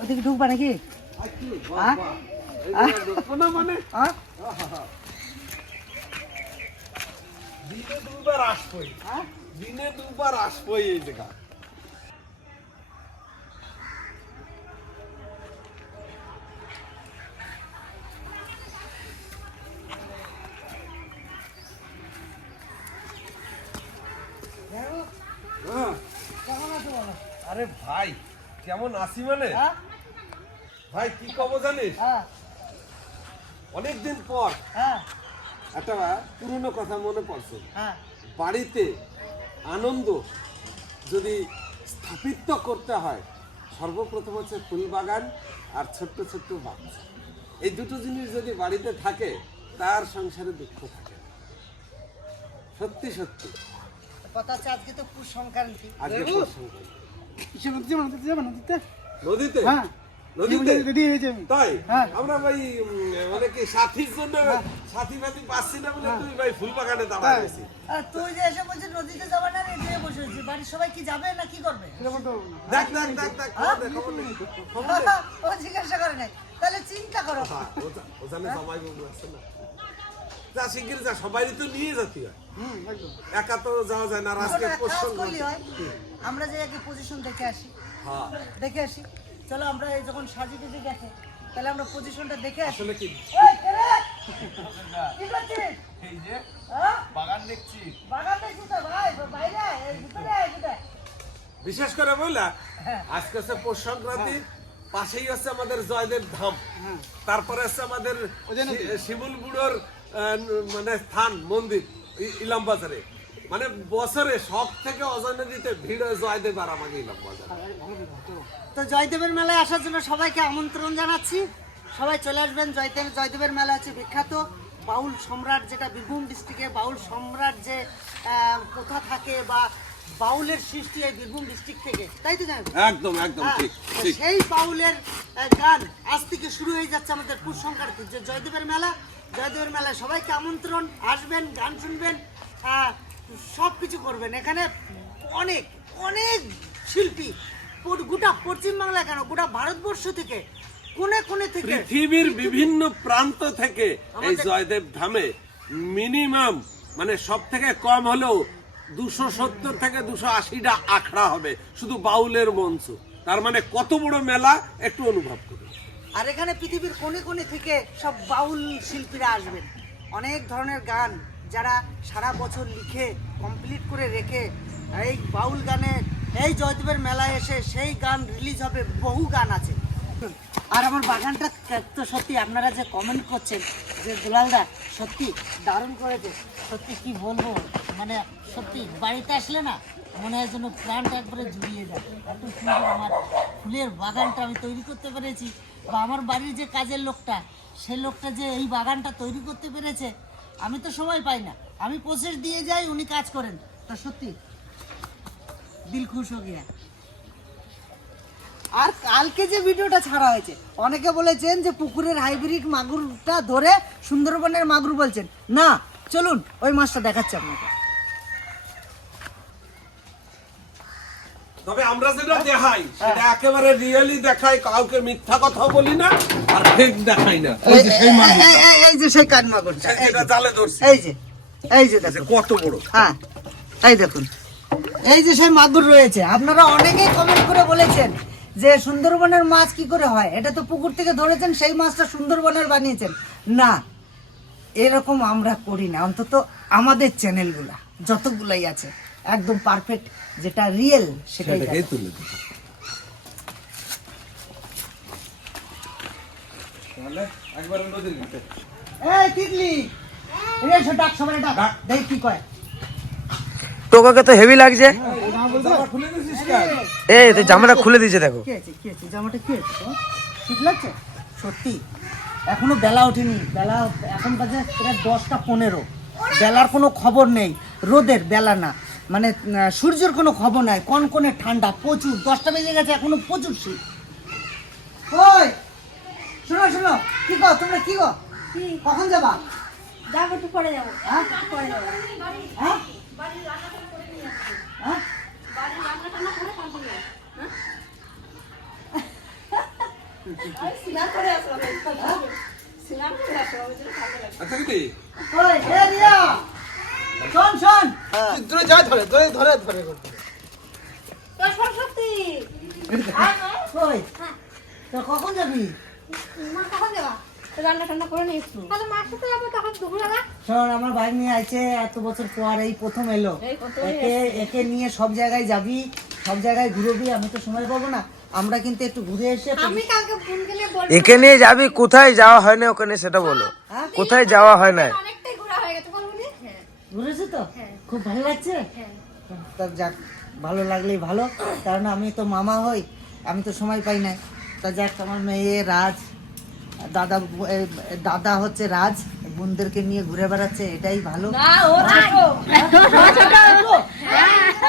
ওদিকে ঢুকবা নাকি? দিনে দুবার আসবই? দিনে দুবার আসবই এই জায়গা হ্যাঁ। কেমন আছো বলো? আরে ভাই কেমন আছি মানে? হ্যাঁ? ভাই কি কব জানিস? হ্যাঁ, অনেকদিন পর হ্যাঁ, একটা পুরনো কথা মনে পড়ছে। বাড়িতে আনন্দ যদি স্থাপিত করতে হয় সর্বপ্রথম হচ্ছে ফুল বাগান আর ছোট্ট ছোট্ট বাচ্চা এই দুটো জিনিস যদি বাড়িতে থাকে তার সংসারে দুঃখ থাকে। সত্যি সত্যি। কথা আজকে তো সংক্রান্তি আজকে সংক্রান্তি। যাব? নদীতে নদীতে? নদীতে? হ্যাঁ। নদীতে? রেডি হয়েছে আমি তাই? হ্যাঁ। আমরা ভাই মানে কি সাথীর জন্য সাথী ফাথি পাচ্ছি না বলে তুই ভাই ফুল বাগানে দাঁড়ায় গেছি তুই যে এসে বলছিস নদীতে যাবা না রেডি হয়ে বসে আছিস? বাড়ির সবাই কি যাবে না কি করবে? দেখ দেখ দেখ দেখ খবর। ও জিজ্ঞাসা করে নাই। তাহলে চিন্তা করো। হ্যাঁ, ওখানে বাবু আছে না। যা শিগগির যা সবারই তো নিয়ে যাতি হয়। হুম একা তো যাওয়া যায় না হয়। আমরা যে আগে পজিশন দেখে আসি। হ্যাঁ। দেখে আসি। চলো আমরা এই যখন সাজি টাজি দেখে তাহলে আমরা পজিশনটা দেখে আসি। আসলে কি? এই, কে কি করছিস? এই যে হ্যাঁ? বাগান দেখছি। বাগান দেখছিস তো ভাই? বাইরে এই ভিতরে আয়, ভিতরে বিশেষ করে বললা হ্যাঁ। আজকে হচ্ছে পৌষ সংক্রান্তি পাশেই হচ্ছে আমাদের জয়দেব ধাম। তারপরে হচ্ছে আমাদের শিমুল বুড়োর মানে স্থান মন্দির ইলাম বাজারে। মানে বছরে সব থেকে অজানা দিতে ভিড় হয় জয়দেব আর আমাকে ইলাম বাজারে। তো জয়দেবের মেলায় আসার জন্য সবাইকে আমন্ত্রণ জানাচ্ছি। সবাই চলে আসবেন জয়দেব জয়দেবের মেলা হচ্ছে বিখ্যাত। বাউল সম্রাট যেটা বীরভূম ডিস্ট্রিক্টে বাউল সম্রাট যে কোথা থাকে বা বাউলের সৃষ্টি এই বীরভূম ডিস্ট্রিক্ট থেকে। তাই তো একদম একদম হ্যাঁ, ঠিক সেই বাউলের গান আজ থেকে শুরু হয়ে যাচ্ছে আমাদের সংক্রান্তি যে জয়দেবের মেলা। জয়দেবের মেলায় সবাইকে আমন্ত্রণ আসবেন গান শুনবেন সব কিছু করবেন। এখানে অনেক অনেক শিল্পী গোটা পশ্চিমবাংলা কেন? গোটা ভারতবর্ষ থেকে কোনে কোনে থেকে। পৃথিবীর বিভিন্ন প্রান্ত থেকে এই জয়দেব ধামে মিনিমাম মানে সব থেকে কম হলেও দুশো সত্তর থেকে দুশো আশিটা আখড়া হবে শুধু বাউলের মঞ্চ। তার মানে কত বড় মেলা একটু অনুভব করুন। আর এখানে পৃথিবীর কোণে কোণে থেকে সব বাউল শিল্পীরা আসবেন। অনেক ধরনের গান যারা সারা বছর লিখে কমপ্লিট করে রেখে, এই বাউল গানে, এই জয়দেবের মেলায় এসে সেই গান রিলিজ হবে, বহু গান আছে। আর আমার বাগানটা তো সত্যি আপনারা যে কমেন্ট করছেন, যে দুলালদা সত্যি দারুণ করেছে। সত্যি কি বলব? মানে সত্যি বাড়িতে আসলে না মনে হয় যেন প্রাণটা একবারে জুড়িয়ে যায়। এত সুন্দর আমার ফুলের বাগানটা আমি তৈরি করতে পেরেছি বা আমার বাড়ির যে কাজের লোকটা, সে লোকটা যে এই বাগানটা তৈরি করতে পেরেছে, আমি তো সময় পাই না। আমি প্রসেস দিয়ে যাই, উনি কাজ করেন। তা সত্যি, দিল খুশ হয়ে গিয়া। আর কালকে যে ভিডিওটা ছাড়া হয়েছে, অনেকে বলেছেন যে পুকুরের হাইব্রিড মাগুরটা ধরে সুন্দরবনের মাগুর বলছেন। না, চলুন, ওই মাছটা দেখাচ্ছি আপনাকে। তবে আমরা যেটা দেখাই সেটা একেবারে রিয়েলি দেখাই কাউকে মিথ্যা কথা বলি না আর ফেক দেখাই না। ওই যে সেই মাগুর, এই- যে সেই কাঠ মাগুরটা সেই যেটা জালে ধরছি। এই যে এই যে দেখুন। কত বড়। হ্যাঁ এই দেখুন। এই যে সেই মাগুর রয়েছে আপনারা অনেকেই কমেন্ট করে বলেছেন যে সুন্দরবনের মাছ কি করে হয়? এটা তো পুকুর থেকে ধরেছেন সেই মাছটা সুন্দরবনের বানিয়েছেন। না এরকম আমরা করি না। অন্তত আমাদের চ্যানেলগুলা যতগুলাই আছে। একদম পারফেক্ট যেটা রিয়েল সেটাই তুলে দিই তোকে তো হেভি লাগছে। এই তুই জামাটা খুলে দিয়েছে দেখো। কি আছে কি আছে জামাটা কি ঠিক লাগছে সত্যি। এখনও বেলা ওঠেনি। বেলা এখন বাজে প্রায় দশটা পনেরো। বেলার কোনো খবর নেই। রোদের বেলা না। মানে সূর্যের কোনো খবর নাই কনকনে ঠান্ডা প্রচুর দশটা বেজে গেছে এখনও প্রচুর শীত। ওই শোনো শোনো কি গো তোমরা কি গো? কখন যাবা? যাব একটু পরে যাব। হ্যাঁ? পরে যাব। হ্যাঁ? হ্যাঁ? হ্যাঁ? লাগে। আচ্ছা দিদি শোন শোন। ধরে যা ধরে ধরে ধরে ধরে সরস্বতী। কখন যাবি? মা কখন দেবা রান্না টান্না করে নিয়ে একটু তাহলে মার সাথে যাব তখন দুপুরবেলা শোন আমার ভাই নিয়ে আছে এত বছর পর এই প্রথম এলো। একে একে নিয়ে সব জায়গায় যাবি সব জায়গায় ঘুরবি আমি তো সময় পাবো না। আমরা কিন্তু একটু ঘুরে এসে আমি কালকে বোনকে নিয়ে বলব। একে নিয়ে যাবি কোথায় যাওয়া হয় না ওখানে সেটা বলো। হ্যাঁ? কোথায় যাওয়া হয় না অনেকটাই ঘোরা হয়ে গেছে বলব নি? হ্যাঁ ঘুরেছি তো? হ্যাঁ। খুব ভালো লাগছে? হ্যাঁ। তা যাক ভালো লাগলেই ভালো। কারণ আমি তো মামা হই আমি তো সময় পাই না তা যাক আমার মেয়ে রাজ দাদা দাদা হচ্ছে রাজ বোনদেরকে নিয়ে ঘুরে বেড়াচ্ছে এটাই ভালো। না ও ছোট।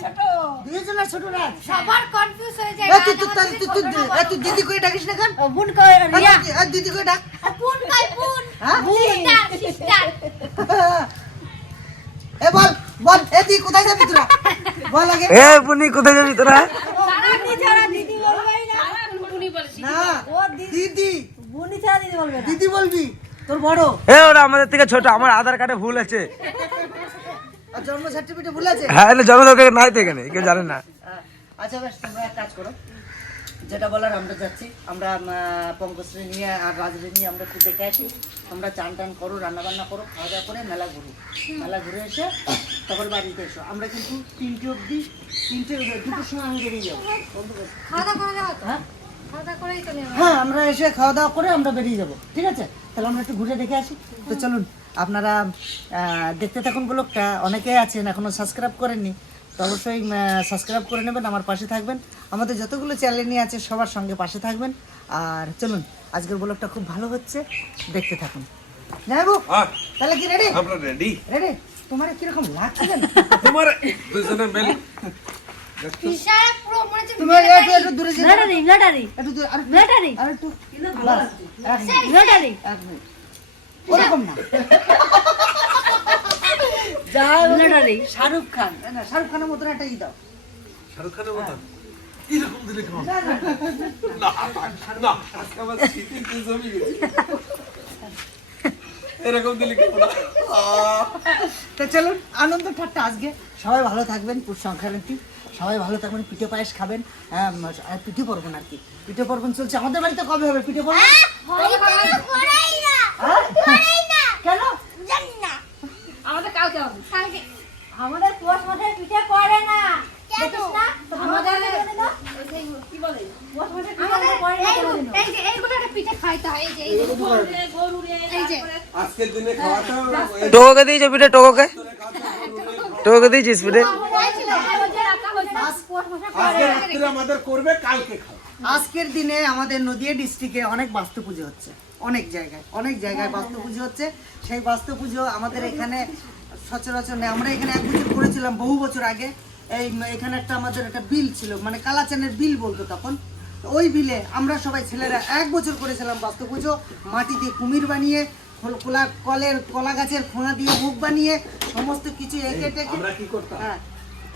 ছোট। দুজনের ছোট। রাজ? সবার কনফিউজ হয়ে যায় এ, তুই তুই তুই তুই তুই এ, তুই দিদি করে ডাকিস না কেন? দিদি- দিদি করে ডাক বোন কই বোন হ্যাঁ? সিস্টার সিস্টার এ বল বল এ তুই কোথায় যাবি তোরা? বল আগে। এ বুনি কোথায় যাবি তোরা? দিদি ছাড়া দিদি বলবেই না। বুনি বলেছি না দিদি বুনি ছাড়া দিদি বলবে না। দিদি বলবি? তোর বড়? এ ওরা আমাদের থেকে ছোট আমার আধার কার্ডে ভুল আছে। আর জন্ম সার্টিফিকেট ভুল আছে? হ্যাঁ এলে জন্ম তোকে নাই তো এখানে কেউ জানে না। আচ্ছা বেশ তোমরা এক কাজ করো। যেটা বলার আমরা যাচ্ছি। আমরা পঙ্কশ্রী নিয়ে আর রাজরে নিয়ে আমরা একটু দেখে আসি। তোমরা চান টান করো রান্না বান্না করো খাওয়া দাওয়া করে মেলা ঘুরো। মেলা ঘুরে এসে তারপর বাড়িতে এসো। আমরা কিন্তু তিনটে অবধি তিনটে দুটোর সময় আমি বেরিয়ে যাব। হ্যাঁ? হ্যাঁ আমরা এসে খাওয়া দাওয়া করে আমরা বেরিয়ে যাব। ঠিক আছে? তাহলে আমরা একটু ঘুরে দেখে আসি। তো চলুন আপনারা দেখতে থাকুন ব্লগটা। অনেকে আছেন এখনও সাবস্ক্রাইব করেননি। তো অবশ্যই সাবস্ক্রাইব করে নেবেন আমার পাশে থাকবেন। আমাদের যতগুলো চ্যানেল নিয়ে আছে সবার সঙ্গে পাশে থাকবেন। আর চলুন আজকের ব্লগটা খুব ভালো হচ্ছে দেখতে থাকুন। আর তাহলে কি রেডি আমরা রেডি রেডি তোমার কীরকম লাগছে? তোমার দুজনে মেল। মনে। ওরকম না। শাহরুখ খান। না, না শাহরুখ খানের মতন একটা ই দাও। শাহরুখ খানের মতন? এরকম দিলে কেমন? না, না, না না আজকে আমার স্মৃতির জমি গেছে। এরকম দিলে কেমন? আহ, তো চলুন আনন্দ ঠাট্টা আজকে। সবাই ভালো থাকবেন পুষ সংক্রান্তি। সবাই ভালো থাকবেন পিঠে পায়েস খাবেন হ্যাঁ, পিঠে পর্বন আর কি। পিঠে পর্বন চলছে। আমাদের বাড়িতে কবে হবে পিঠে পর্বন হ্যাঁ? কেন কালকে হবে। কালকে। আমাদের পোষ মাথায় পিঠে করে না। দেখিস না? আমাদের কি বলে? পোষ মাথায় পিঠে করে না কোনোদিনও। এই যে এইগুলো একটা পিঠে খাইতে হয় এই যে এই যে। গরুরে এই যে। আজকের দিনে খাওয়াটা টোকে দিয়েছে পিঠে টোকে টোকে দিয়েছিস পিঠে? আজকের দিনে আমাদের নদিয়া ডিস্ট্রিক্টে অনেক বাস্তু পুজো হচ্ছে। অনেক জায়গায় অনেক জায়গায় বাস্তু পুজো হচ্ছে। সেই বাস্তু পুজো আমাদের এখানে সচরাচর নেই। আমরা এখানে এক বছর করেছিলাম বহু বছর আগে। এই এখানে একটা আমাদের একটা বিল ছিল মানে কালাচানের বিল বলতো তখন। ওই বিলে আমরা সবাই ছেলেরা এক বছর করেছিলাম বাস্তু পুজো মাটি দিয়ে কুমির বানিয়ে কোলা কলের কলা গাছের খোঁড়া দিয়ে মুখ বানিয়ে সমস্ত কিছু এঁকে টেকে আমরা কি করতাম? হ্যাঁ।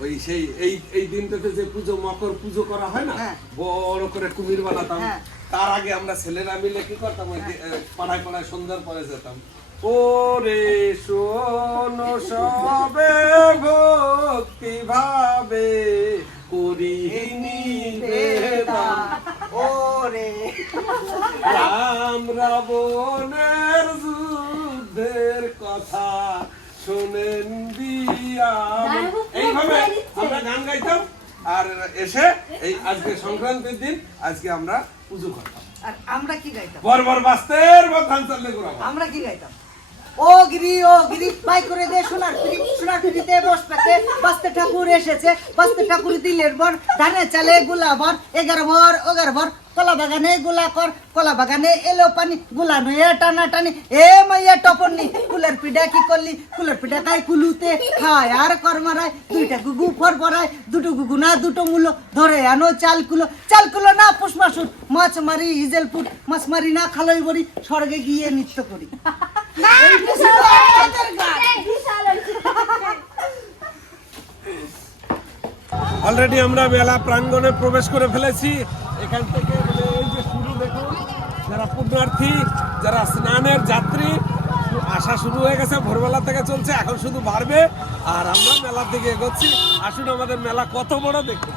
ওই সেই এই এই দিনটাতে যে পুজো মকর পুজো করা হয় না? হ্যাঁ। বড় করে কুমির বানাতাম। হ্যাঁ। তার আগে আমরা ছেলেরা মিলে কি করতাম? ওই যে, এ, পাড়ায় পাড়ায় সন্ধ্যার পরে যেতাম। ও রে শোনো সবে ভক্তি ভাবে বেদম। ওরে। রাম রাবণের যুদ্ধের কথা শোনেন দিয়া এইভাবে আমরা গান গাইতাম। আর এসে এই আজকে সংক্রান্তির দিন আজকে আমরা পুজো করতাম। আর আমরা কি গাইতাম? বর বর বাস্তের বধান চাললে করা আমরা কি গাইতাম? ও গিরি ও গিরি দে ঠাকুর এসেছে বাস্তে ঠাকুর দিলের বর ধানে চালে গুলা ভর এগারো ভর ওগারো ভর কলা বাগানে গুলা কর কলা বাগানে এলো পানি গুলা নয়ে টানা টানি এ মাইয়া টপনি কুলের পিঠা কি করলি? কুলের পিঠা খাই কুলুতে খায় আর কর মারায় দুইটা গুগু ফর পরায় দুটো গুগু না দুটো মুলো ধরে আনো চাল কুলো। চাল কুলো না পুষ মাসুর মাছ মারি হিজেল ফুট মাছ মারি না খালই বড়ি স্বর্গে গিয়ে নৃত্য করি। অলরেডি আমরা মেলা প্রাঙ্গণে প্রবেশ করে ফেলেছি। এখান থেকে মানে এই যে শুরু দেখুন যারা পুণ্যার্থী, যারা স্নানের যাত্রী, আসা শুরু হয়ে গেছে, ভোরবেলা থেকে চলছে, এখন শুধু বাড়বে। আর আমরা মেলার দিকে এগোচ্ছি। আসুন, আমাদের মেলা কত বড় দেখুন।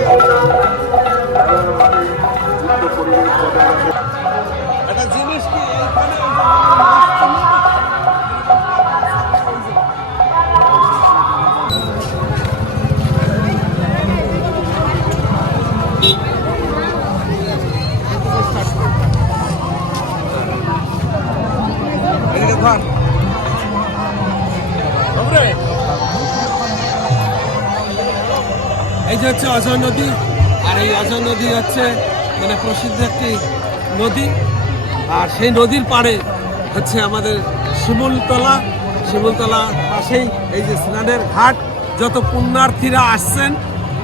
একটা এই যে হচ্ছে অজয় নদী আর এই অজয় নদী হচ্ছে মানে প্রসিদ্ধ একটি নদী। আর সেই নদীর পাড়ে হচ্ছে আমাদের শিমুলতলা। শিমুলতলা পাশেই এই যে স্নানের ঘাট। যত পুণ্যার্থীরা আসছেন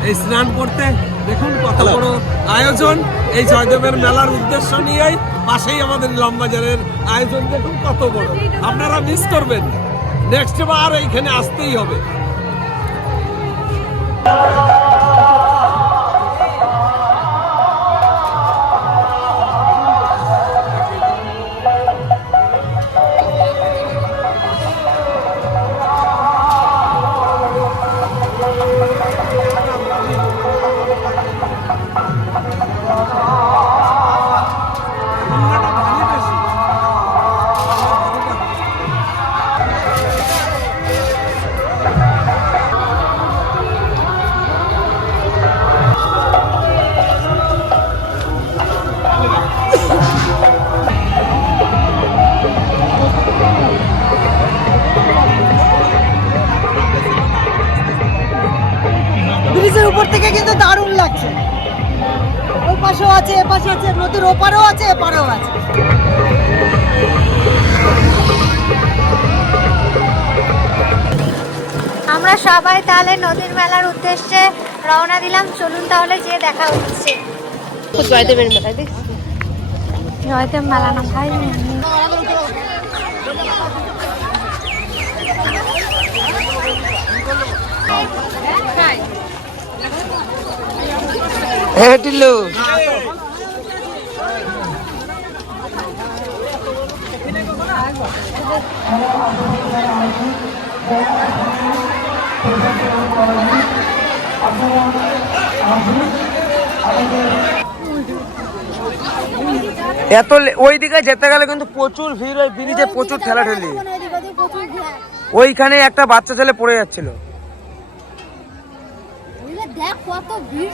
এই স্নান করতে দেখুন কত বড় আয়োজন। এই জয়দেবের মেলার উদ্দেশ্য নিয়েই পাশেই আমাদের লম্বাজারের আয়োজন। দেখুন কত বড়। আপনারা মিস করবেন। নেক্সট বার এইখানে আসতেই হবে। আছে নদীর ওপারেও আছে এপারেও আছে। আমরা সবাই তাহলে নদীর মেলার উদ্দেশ্যে রওনা দিলাম। চলুন তাহলে যে দেখা হচ্ছে। জয়দেবের মেলা জয়দেব মেলা না ভাই? হ্যাঁ টিল্লু। এত ওই দিকে যেতে গেলে কিন্তু প্রচুর ভিড় ওই ব্রিজে প্রচুর ঠেলা ঠেলি। ওইখানে একটা বাচ্চা ছেলে পড়ে যাচ্ছিল। দেখ কত ভিড়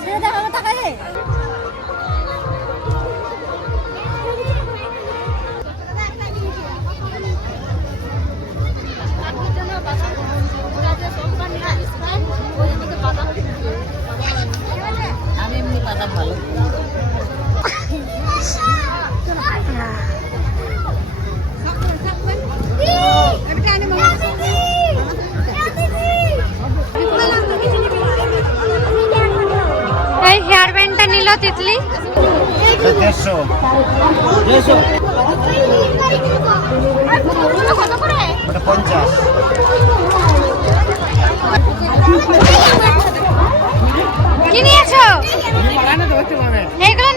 এই হেয়ার ব্যান্ডটা নিল তিতলি। কি নিয়েছো? এইগুলো